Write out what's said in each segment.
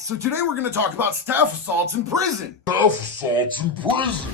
So today we're going to talk about staff assaults in prison. Staff assaults in prison.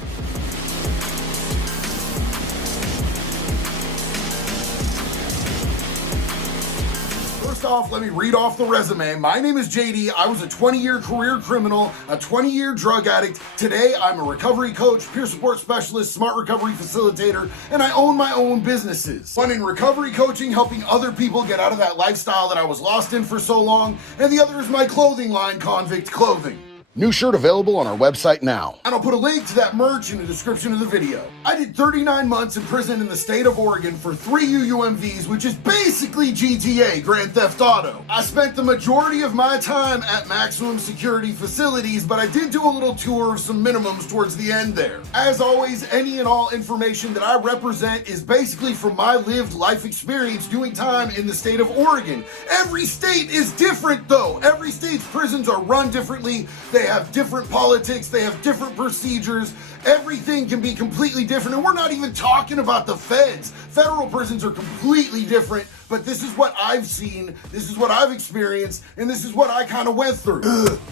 First off, let me read off the resume. My name is JD. I was a 20-year career criminal, a 20-year drug addict. Today, I'm a recovery coach, peer support specialist, smart recovery facilitator, and I own my own businesses. One in recovery coaching, helping other people get out of that lifestyle that I was lost in for so long, and the other is my clothing line, Convict Clothing. New shirt available on our website now. And I'll put a link to that merch in the description of the video. I did 39 months in prison in the state of Oregon for 3 UUMVs, which is basically GTA, Grand Theft Auto. I spent the majority of my time at maximum security facilities, but I did do a little tour of some minimums towards the end there. As always, any and all information that I represent is basically from my lived life experience doing time in the state of Oregon. Every state is different though. Every state's prisons are run differently. They have different politics, they have different procedures, everything can be completely different, and we're not even talking about the feds. Federal prisons are completely different, but this is what I've seen, this is what I've experienced, and this is what I kind of went through.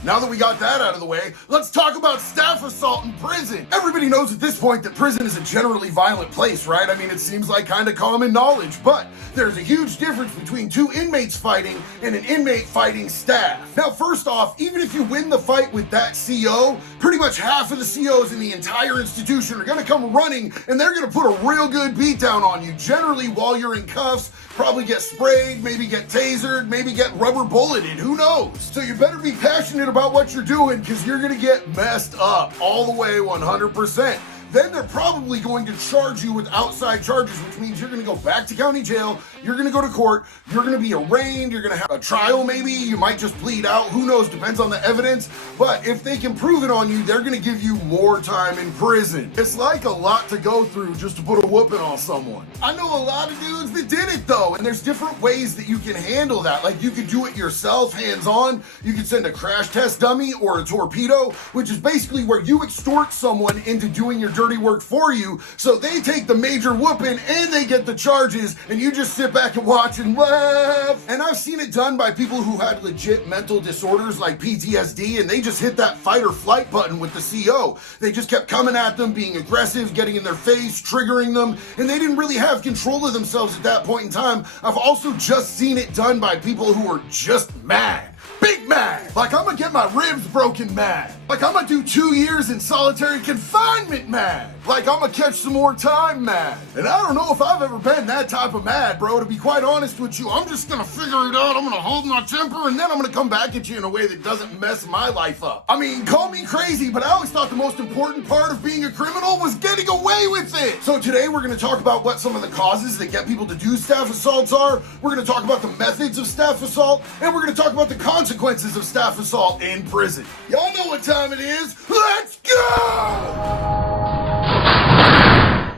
Now that we got that out of the way, let's talk about staff assault in prison. Everybody knows at this point that prison is a generally violent place, right? I mean, it seems like kind of common knowledge, but there's a huge difference between 2 inmates fighting and an inmate fighting staff. Now, first off, even if you win the fight with that CO, pretty much half of the COs in the entire institution are gonna come running and they're gonna put a real good beat down on you. Generally, while you're in cuffs, probably get sprayed, maybe get tasered, maybe get rubber bulleted, who knows? So you better be passionate about what you're doing because you're gonna get messed up all the way 100%. Then they're probably going to charge you with outside charges, which means you're going to go back to county jail, you're going to go to court, you're going to be arraigned, you're going to have a trial maybe, you might just plead out, who knows, depends on the evidence. But if they can prove it on you, they're going to give you more time in prison. It's like a lot to go through just to put a whooping on someone. I know a lot of dudes that did it though, and there's different ways that you can handle that. Like you could do it yourself, hands-on, you could send a crash test dummy or a torpedo, which is basically where you extort someone into doing your dirty work for you, so they take the major whooping and they get the charges, and you just sit back and watch and laugh. And I've seen it done by people who had legit mental disorders like PTSD, and they just hit that fight or flight button with the CO. They just kept coming at them, being aggressive, getting in their face, triggering them, and they didn't really have control of themselves at that point in time. I've also just seen it done by people who are just mad. Big mad. Like I'm gonna get my ribs broken mad. Like I'm gonna do 2 years in solitary confinement mad. Like I'm gonna catch some more time mad. And I don't know if I've ever been that type of mad, bro. To be quite honest with you, I'm just gonna figure it out. I'm gonna hold my temper and then I'm gonna come back at you in a way that doesn't mess my life up. I mean, call me crazy, but I always thought the most important part of being a criminal was getting away with it. So today we're gonna talk about what some of the causes that get people to do staff assaults are. We're gonna talk about the methods of staff assault, and we're gonna talk about the consequences of staff assault in prison. Y'all know what time it is. Let's go!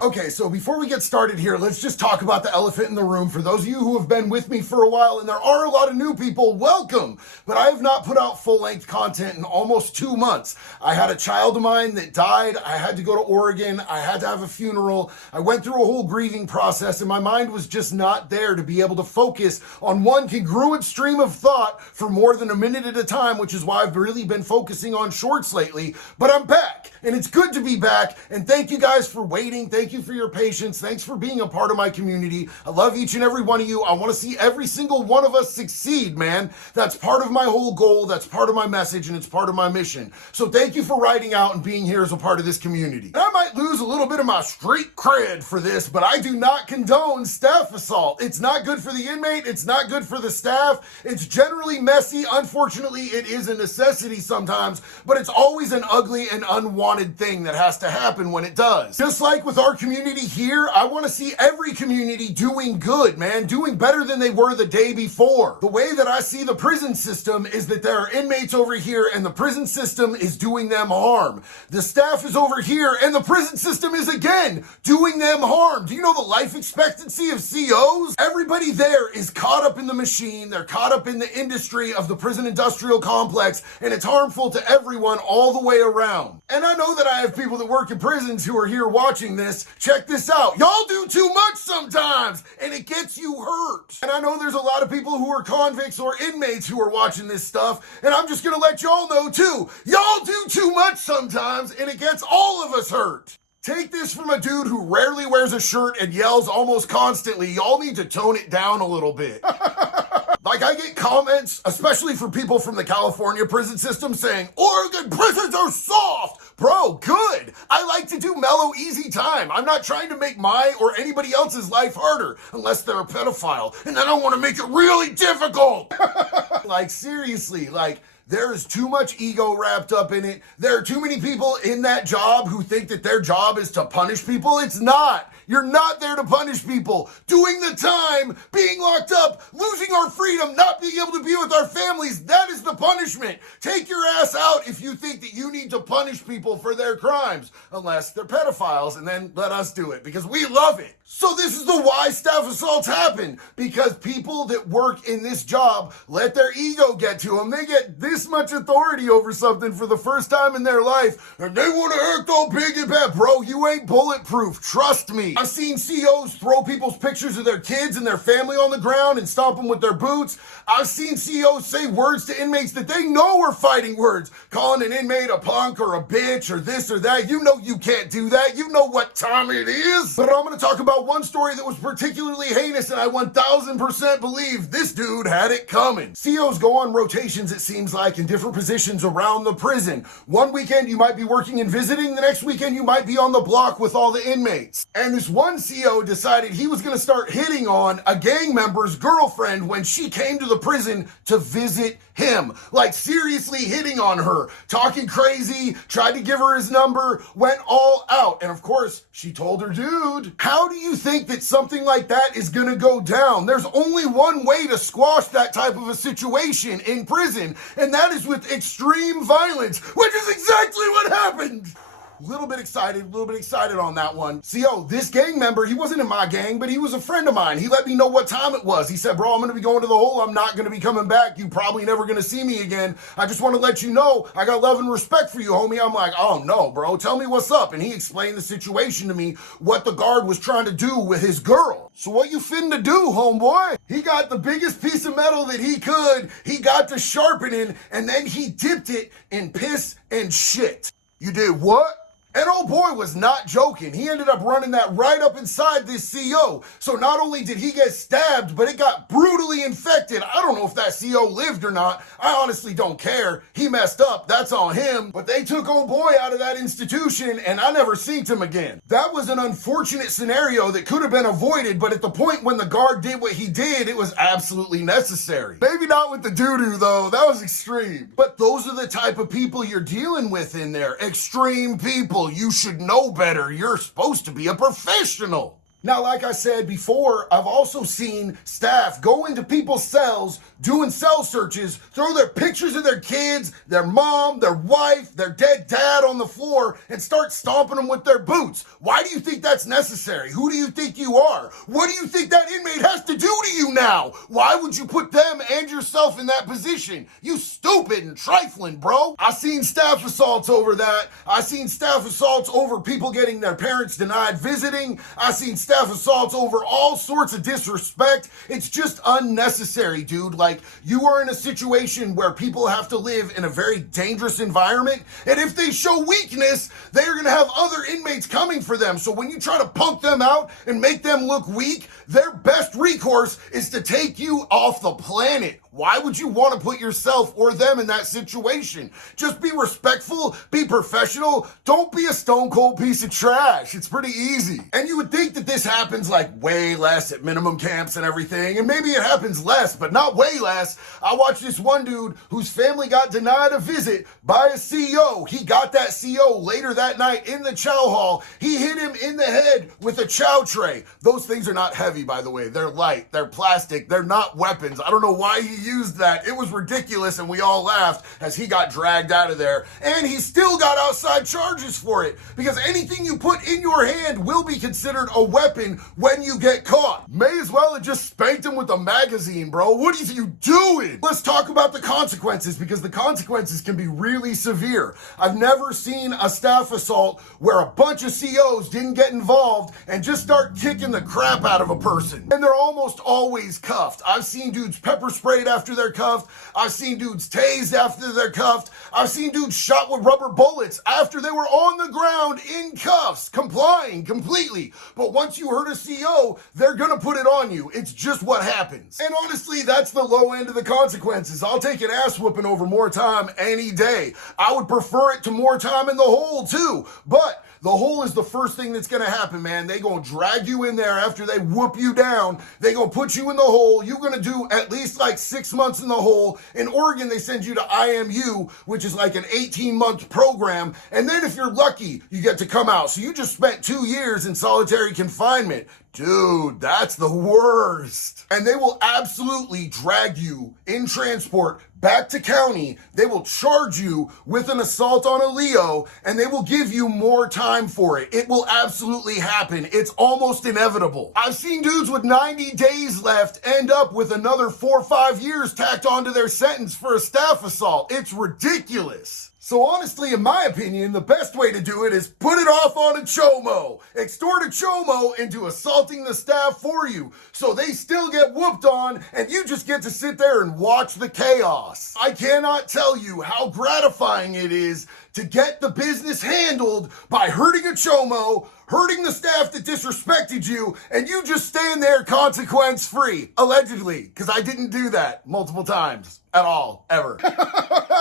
Okay, so before we get started here, let's just talk about the elephant in the room. For those of you who have been with me for a while, and there are a lot of new people, welcome. But I have not put out full-length content in almost 2 months. I had a child of mine that died. I had to go to Oregon. I had to have a funeral. I went through a whole grieving process, and my mind was just not there to be able to focus on one congruent stream of thought for more than a minute at a time, which is why I've really been focusing on shorts lately. But I'm back, and it's good to be back, and thank you guys for waiting. Thank you for your patience. Thanks for being a part of my community. I love each and every one of you. I want to see every single one of us succeed, man. That's part of my whole goal. That's part of my message, and it's part of my mission. So thank you for writing out and being here as a part of this community. And I might lose a little bit of my street cred for this, but I do not condone staff assault. It's not good for the inmate. It's not good for the staff. It's generally messy. Unfortunately, it is a necessity sometimes, but it's always an ugly and unwanted thing that has to happen when it does. Just like with our community here, I want to see every community doing good, man, doing better than they were the day before. The way that I see the prison system is that there are inmates over here and the prison system is doing them harm. The staff is over here and the prison system is again doing them harm. Do you know the life expectancy of COs? Everybody there is caught up in the machine. They're caught up in the industry of the prison industrial complex, and it's harmful to everyone all the way around. And I know know that I have people that work in prisons who are here watching this. Check this out. Y'all do too much sometimes, and it gets you hurt. And I know there's a lot of people who are convicts or inmates who are watching this stuff, and I'm just gonna let y'all know too. Y'all do too much sometimes, and it gets all of us hurt. Take this from a dude who rarely wears a shirt and yells almost constantly. Y'all need to tone it down a little bit. Like, I get comments, especially from people from the California prison system, saying, Oregon prisons are soft. Bro, good. I like to do mellow, easy time. I'm not trying to make my or anybody else's life harder, unless they're a pedophile. And then I want to make it really difficult. Like, seriously, like, there is too much ego wrapped up in it. There are too many people in that job who think that their job is to punish people. It's not. You're not there to punish people. Doing the time, being locked up, losing our freedom, not being able to be with our families, that is the punishment. Take your ass out if you think that you need to punish people for their crimes, unless they're pedophiles, and then let us do it, because we love it. So this is the why staff assaults happen, because people that work in this job let their ego get to them. They get this much authority over something for the first time in their life, and they want to act all big and bad. Bro, you ain't bulletproof. Trust me. I've seen COs throw people's pictures of their kids and their family on the ground and stomp them with their boots. I've seen COs say words to inmates that they know are fighting words, calling an inmate a punk or a bitch or this or that. You know you can't do that. You know what time it is. But I'm going to talk about one story that was particularly heinous, and I 1000% believe this dude had it coming. COs go on rotations, it seems like, in different positions around the prison. One weekend you might be working and visiting, the next weekend you might be on the block with all the inmates. And this one CO decided he was going to start hitting on a gang member's girlfriend when she came to the prison to visit him. Like, seriously hitting on her, talking crazy, tried to give her his number, went all out. And of course, she told her dude. How do you think that something like that is going to go down? There's only one way to squash that type of a situation in prison, and that is with extreme violence, which is exactly what happened. A little bit excited on that one. CO, this gang member, he wasn't in my gang, but he was a friend of mine. He let me know what time it was. He said, bro, I'm going to be going to the hole. I'm not going to be coming back. You probably never going to see me again. I just want to let you know I got love and respect for you, homie. I'm like, oh no, bro, tell me what's up. And he explained the situation to me, what the guard was trying to do with his girl. So what you finna do, homeboy? He got the biggest piece of metal that he could. He got to sharpening, and then he dipped it in piss and shit. You did what? And old boy was not joking. He ended up running that right up inside this CO. So not only did he get stabbed, but it got brutally infected. I don't know if that CO lived or not. I honestly don't care. He messed up. That's on him. But they took old boy out of that institution, and I never seen him again. That was an unfortunate scenario that could have been avoided, but at the point when the guard did what he did, it was absolutely necessary. Maybe not with the doo-doo, though. That was extreme. But those are the type of people you're dealing with in there. Extreme people. You should know better. You're supposed to be a professional. Now, like I said before, I've also seen staff go into people's cells, doing cell searches, throw their pictures of their kids, their mom, their wife, their dead dad on the floor, and start stomping them with their boots. Why do you think that's necessary? Who do you think you are? What do you think that inmate has to do to you now? Why would you put them and yourself in that position? You stupid and trifling, bro. I seen staff assaults over that. I seen staff assaults over people getting their parents denied visiting. I seen staff assaults over all sorts of disrespect. It's just unnecessary, dude. Like, you are in a situation where people have to live in a very dangerous environment, and if they show weakness, they're gonna have other inmates coming for them. So when you try to punk them out and make them look weak, their best recourse is to take you off the planet. Why would you want to put yourself or them in that situation? Just be respectful, be professional, don't be a stone cold piece of trash. It's pretty easy. And you would think that this happens like way less at minimum camps and everything, and maybe it happens less, but not way less. I watched this one dude whose family got denied a visit by a CO. He got that CO later that night in the chow hall. He hit him in the head with a chow tray. Those things are not heavy, by the way. They're light, they're plastic, they're not weapons. I don't know why he used that. It was ridiculous, and we all laughed as he got dragged out of there. And he still got outside charges for it, because anything you put in your hand will be considered a weapon when you get caught. May as well have just spanked him with a magazine, bro. What are you doing? Let's talk about the consequences, because the consequences can be really severe. I've never seen a staff assault where a bunch of COs didn't get involved and just start kicking the crap out of a person. And they're almost always cuffed. I've seen dudes pepper sprayed after they're cuffed. I've seen dudes tased after they're cuffed. I've seen dudes shot with rubber bullets after they were on the ground in cuffs, complying completely. But once you hurt a CO, they're gonna put it on you. It's just what happens. And honestly, that's the low end of the consequences. I'll take an ass whooping over more time any day. I would prefer it to more time in the hole too. But the hole is the first thing that's gonna happen, man. They gonna drag you in there after they whoop you down. They gonna put you in the hole. You're gonna do at least like 6 months in the hole. In Oregon, they send you to IMU, which is like an 18-month program. And then if you're lucky, you get to come out. So you just spent 2 years in solitary confinement. Dude, that's the worst. And they will absolutely drag you in transport back to county. They will charge you with an assault on a Leo, and they will give you more time for it. It will absolutely happen. It's almost inevitable. I've seen dudes with 90 days left end up with another 4 or 5 years tacked onto their sentence for a staff assault. It's ridiculous. So honestly, in my opinion, the best way to do it is put it off on a chomo. Extort a chomo into assaulting the staff for you, so they still get whooped on and you just get to sit there and watch the chaos. I cannot tell you how gratifying it is to get the business handled by hurting a chomo, hurting the staff that disrespected you, and you just stand there consequence free. Allegedly, because I didn't do that multiple times at all, ever.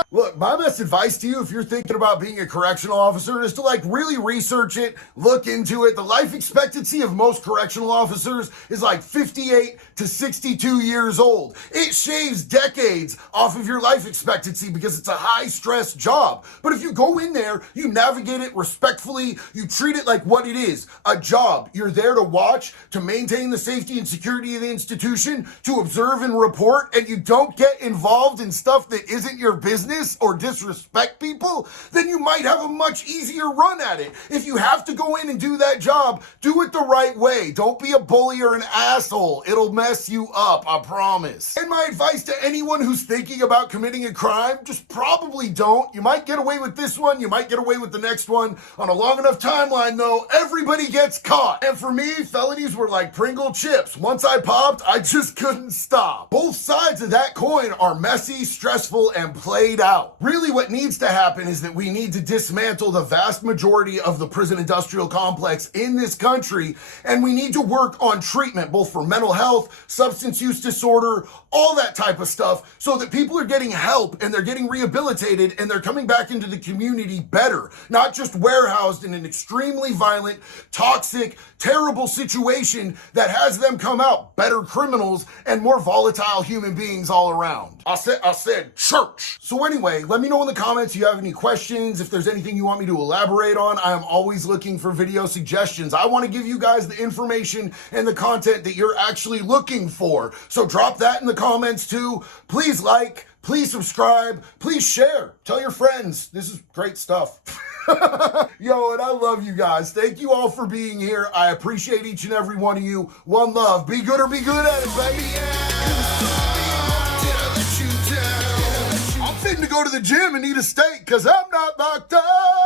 Look, my best advice to you if you're thinking about being a correctional officer is to really research it, look into it. The life expectancy of most correctional officers is like 58 to 62 years old. It shaves decades off of your life expectancy because it's a high stress job. But if you go in there, you navigate it respectfully, you treat it like what it is, a job. You're there to watch, to maintain the safety and security of the institution, to observe and report, and you don't get involved in stuff that isn't your business or disrespect people, then you might have a much easier run at it. If you have to go in and do that job, do it the right way. Don't be a bully or an asshole. It'll mess you up, I promise. And my advice to anyone who's thinking about committing a crime, just probably don't. You might get away with this one, you might get away with the next one. On a long enough timeline though, everybody gets caught. And for me, felonies were like Pringle chips. Once I popped, I just couldn't stop. Both sides of that coin are messy, stressful, and played out. Really what needs to happen is that we need to dismantle the vast majority of the prison industrial complex in this country, and we need to work on treatment, both for mental health, substance use disorder, all that type of stuff, so that people are getting help and they're getting rehabilitated and they're coming back into the community better, not just warehoused in an extremely violent, toxic, terrible situation that has them come out better criminals and more volatile human beings all around. I said church. So anyway, let me know in the comments if you have any questions, if there's anything you want me to elaborate on. I am always looking for video suggestions. I want to give you guys the information and the content that you're actually looking for. So drop that in the comments too. Please like, please subscribe, please share. Tell your friends. This is great stuff. Yo, and I love you guys. Thank you all for being here. I appreciate each and every one of you. One love. Be good or be good at it, baby. I'm fitting to go to the gym and eat a steak because I'm not locked up.